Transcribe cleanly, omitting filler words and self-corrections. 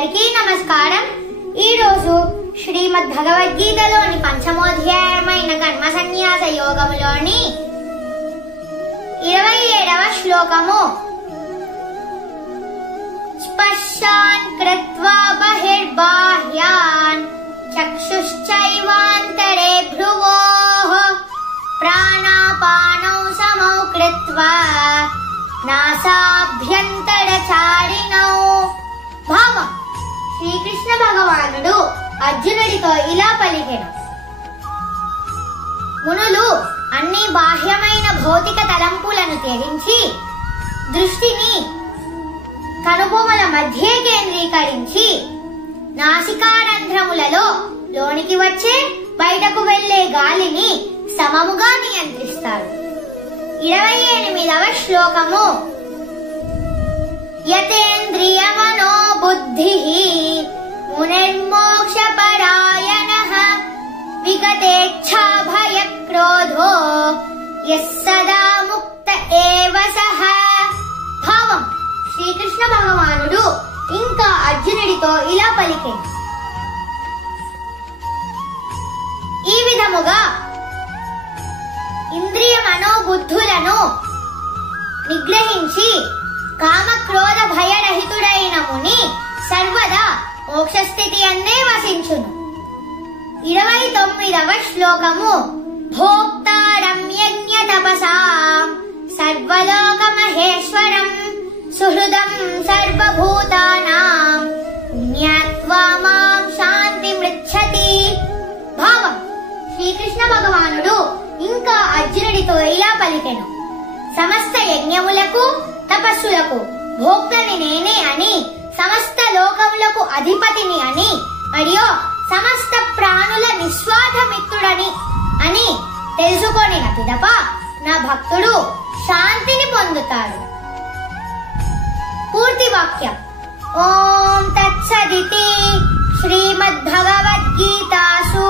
అందరికీ నమస్కారం. ఈ రోజు శ్రీమద్ భగవద్గీతలోని పంచమోధ్యాయమైన కర్మ సన్యాస యోగములోని 27వ శ్లోకము. స్పర్శాన్ కృత్వా బహిర్బాహ్యాన్ చక్షుశ్చైవాంతరే భ్రువోః ప్రాణాపానౌ సమౌ కృత్వా నాసాభ్యంతరచారిణౌ. భావం: శ్రీకృష్ణ భగవానుడు అర్జునుడితో ఇలా పలికెను. మునులు అన్ని బాహ్యమైన భౌతిక తలంపులను త్యజించి దృష్టిని కనుబొమల మధ్య కేంద్రీకరించి నాసికారంధ్రములలో లోనికి వచ్చే బయటకు వెళ్లే గాలిని సమముగా నియంత్రిస్తారు. 28వ శ్లోకము. యతేంద్రియ మనో బుద్ధిః మునిర్మోక్షపరాయణః విగతేచ్ఛా భయక్రోధో యస్ సదా ముక్త ఏవ సః. భావం: శ్రీకృష్ణ భగవానుడు ఇంకా అర్జునుడితో ఇలా పలికెను. ఈ విధముగా ఇంద్రియ మనోబుద్ధులను నిగ్రహించి కామక్రోధ భయరహితుడైన ముని సర్వదా మోక్షస్థితి అందే వసించును. 29వ శ్లోకము. భోక్తారం యజ్ఞ తపసాం సర్వలోక మహేశ్వరం సుహృదం సర్వభూతానాం జ్ఞాత్వా మాం శాంతిమృచ్చతి. భావం: శ్రీకృష్ణ భగవానుడు ఇంకా అర్జునుడితో ఇలా పలికెను. సమస్త యజ్ఞములకు తపస్సులకు భోక్తని నేనే అని, సమస్త లోకములకు అధిపతిని అని, మరియు సమస్త ప్రాణుల నిస్వార్థ మిత్రుడని అని తెలుసుకొనిన పిదప నా భక్తుడు శాంతిని పొందుతాడు. పూర్తి వాక్యం. ఓం తత్సదితి శ్రీమద్భగవద్గీతాసు